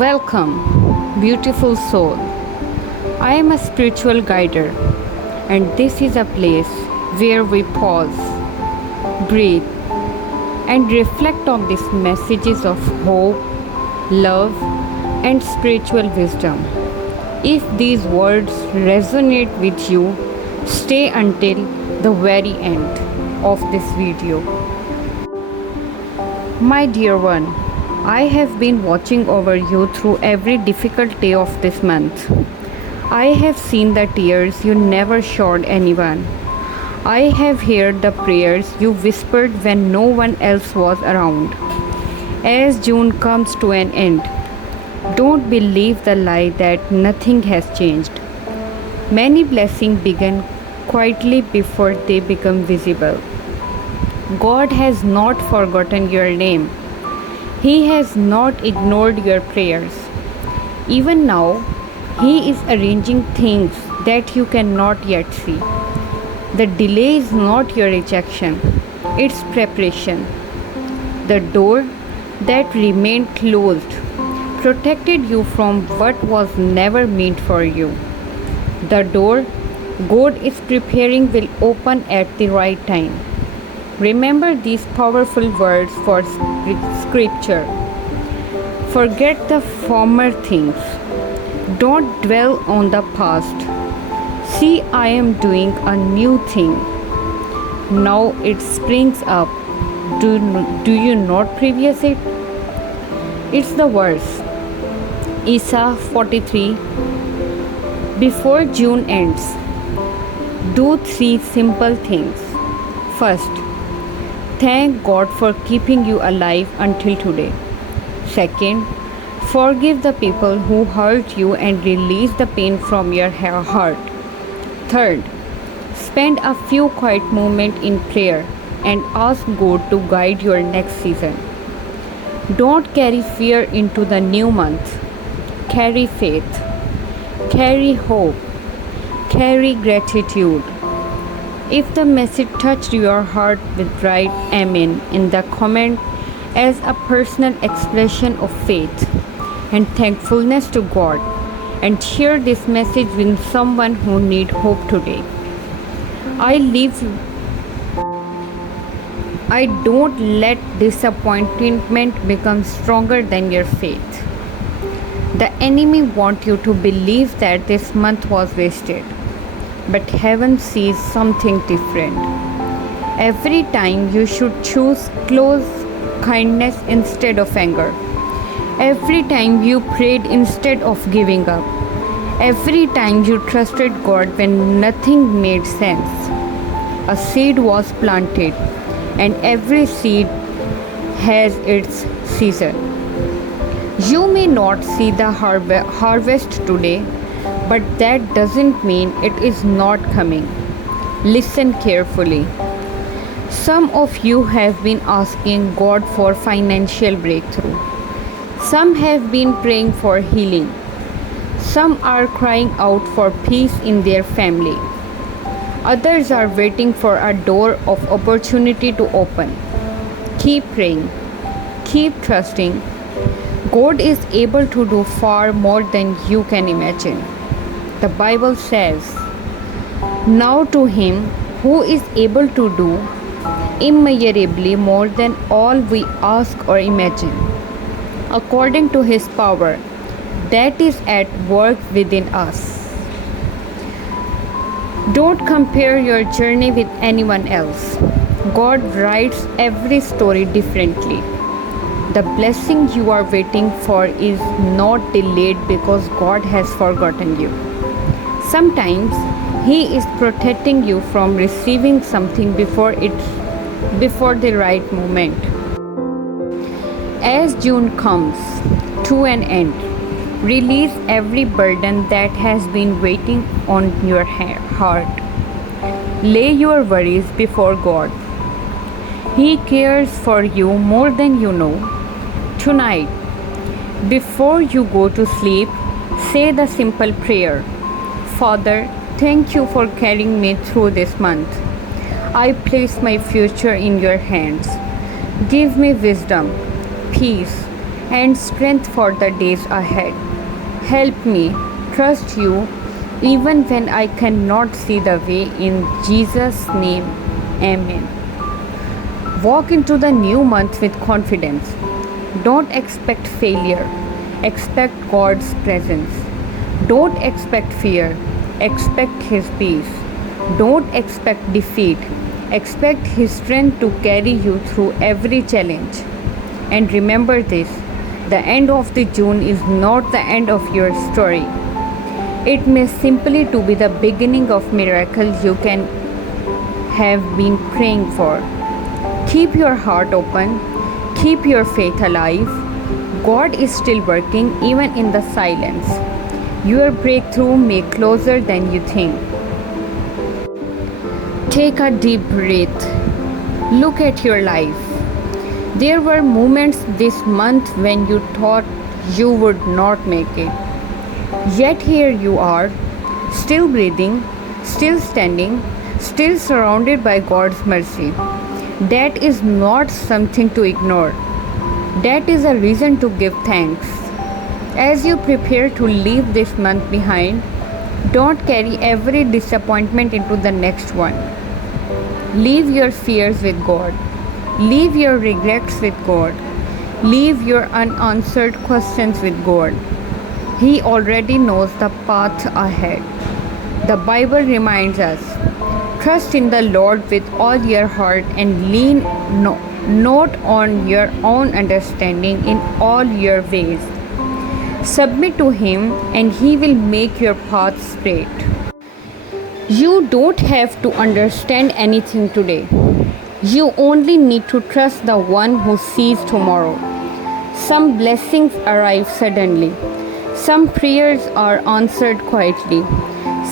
Welcome, beautiful soul. I am a spiritual guider, and this is a place where we pause, breathe, and reflect on these messages of hope, love, and spiritual wisdom. If these words resonate with you, stay until the very end of this video. My dear one, I have been watching over you through every difficult day of this month. I have seen the tears you never showed anyone. I have heard the prayers you whispered when no one else was around. As June comes to an end, don't believe the lie that nothing has changed. Many blessings begin quietly before they become visible. God has not forgotten your name. He has not ignored your prayers. Even now, He is arranging things that you cannot yet see. The delay is not your rejection, it's preparation. The door that remained closed protected you from what was never meant for you. The door God is preparing will open at the right time. Remember these powerful words for scripture. Forget the former things. Don't dwell on the past. See, I am doing a new thing. Now it springs up. Do you not previous it? It's the verse. Isaiah 43. Before June ends, do 3 simple things. First, thank God for keeping you alive until today. Second, forgive the people who hurt you and release the pain from your heart. Third, spend a few quiet moments in prayer and ask God to guide your next season. Don't carry fear into the new month. Carry faith. Carry hope. Carry gratitude. If the message touched your heart, write Amen in the comment as a personal expression of faith and thankfulness to God, and share this message with someone who needs hope today. I don't let disappointment become stronger than your faith. The enemy wants you to believe that this month was wasted. But heaven sees something different. Every time you should choose close kindness instead of anger. Every time you prayed instead of giving up. Every time you trusted God when nothing made sense. A seed was planted, and every seed has its season. You may not see the harvest today, but that doesn't mean it is not coming. Listen carefully. Some of you have been asking God for financial breakthrough. Some have been praying for healing. Some are crying out for peace in their family. Others are waiting for a door of opportunity to open. Keep praying. Keep trusting. God is able to do far more than you can imagine. The Bible says, now to Him who is able to do immeasurably more than all we ask or imagine, according to His power that is at work within us. Don't compare your journey with anyone else. God writes every story differently. The blessing you are waiting for is not delayed because God has forgotten you. Sometimes He is protecting you from receiving something before the right moment. As June comes to an end, release every burden that has been waiting on your heart. Lay your worries before God. He cares for you more than you know. Tonight, before you go to sleep, say the simple prayer. Father, thank you for carrying me through this month. I place my future in your hands. Give me wisdom, peace, and strength for the days ahead. Help me trust you even when I cannot see the way. In Jesus' name, Amen. Walk into the new month with confidence. Don't expect failure, expect God's presence. Don't expect fear, expect His peace. Don't expect defeat, expect His strength to carry you through every challenge. And remember this, the end of the June is not the end of your story. It may simply to be the beginning of miracles you can have been praying for. Keep your heart open, keep your faith alive. God is still working even in the silence. Your breakthrough may be closer than you think. Take a deep breath. Look at your life. There were moments this month when you thought you would not make it. Yet here you are, still breathing, still standing, still surrounded by God's mercy. That is not something to ignore. That is a reason to give thanks. As you prepare to leave this month behind, don't carry every disappointment into the next one. Leave your fears with God. Leave your regrets with God. Leave your unanswered questions with God. He already knows the path ahead. The Bible reminds us, trust in the Lord with all your heart and lean not on your own understanding. In all your ways submit to Him, and He will make your path straight. You don't have to understand anything today. You only need to trust the one who sees tomorrow. Some blessings arrive suddenly. Some prayers are answered quietly.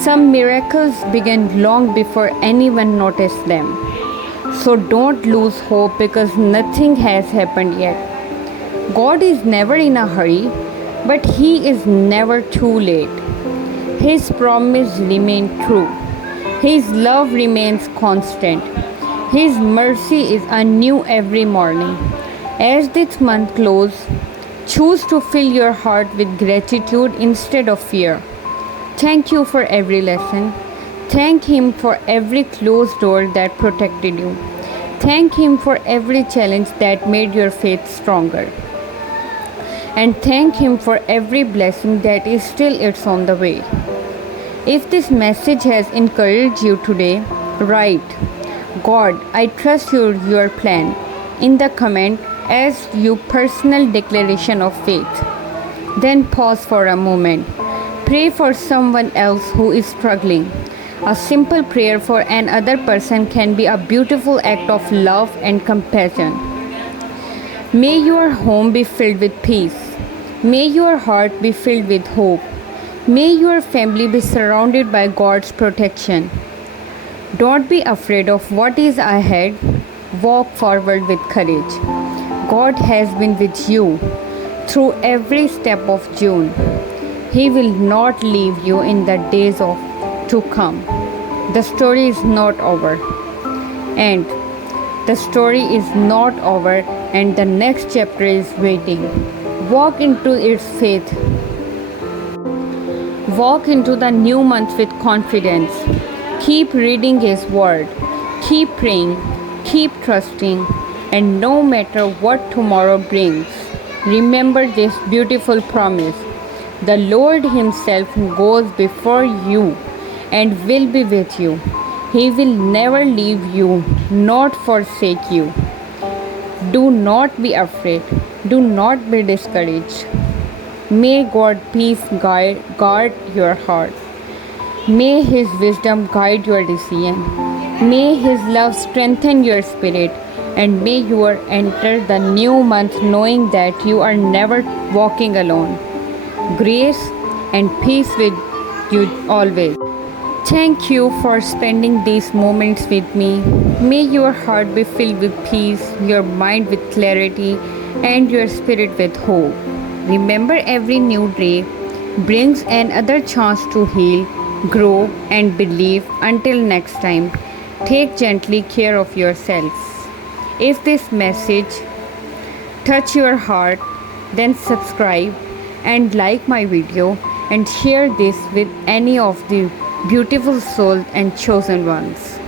Some miracles begin long before anyone noticed them. So don't lose hope because nothing has happened yet. God is never in a hurry, but He is never too late. His promise remains true. His love remains constant. His mercy is anew every morning. As this month closes, choose to fill your heart with gratitude instead of fear. Thank you for every lesson. Thank Him for every closed door that protected you. Thank Him for every challenge that made your faith stronger. And thank Him for every blessing that is still it's on the way. If this message has encouraged you today, write, God, I trust your plan in the comment as your personal declaration of faith. Then pause for a moment. Pray for someone else who is struggling. A simple prayer for another person can be a beautiful act of love and compassion. May your home be filled with peace. May your heart be filled with hope. May your family be surrounded by God's protection. Don't be afraid of what is ahead. Walk forward with courage. God has been with you through every step of June. He will not leave you in the days to come. The story is not over. And the story is not over, and the next chapter is waiting. Walk into its faith. Walk into the new month with confidence. Keep reading His Word. Keep praying. Keep trusting. And no matter what tomorrow brings, remember this beautiful promise. The Lord Himself goes before you and will be with you. He will never leave you, nor forsake you. Do not be afraid. Do not be discouraged. May God's peace guard your heart. May His wisdom guide your decision. May His love strengthen your spirit. And may you enter the new month knowing that you are never walking alone. Grace and peace with you always. Thank you for spending these moments with me. May your heart be filled with peace, your mind with clarity, and your spirit with hope. Remember, every new day brings another chance to heal, grow, and believe. Until next time, take gently care of yourself. If this message touched your heart, then subscribe and like my video and share this with any of the beautiful souls and chosen ones.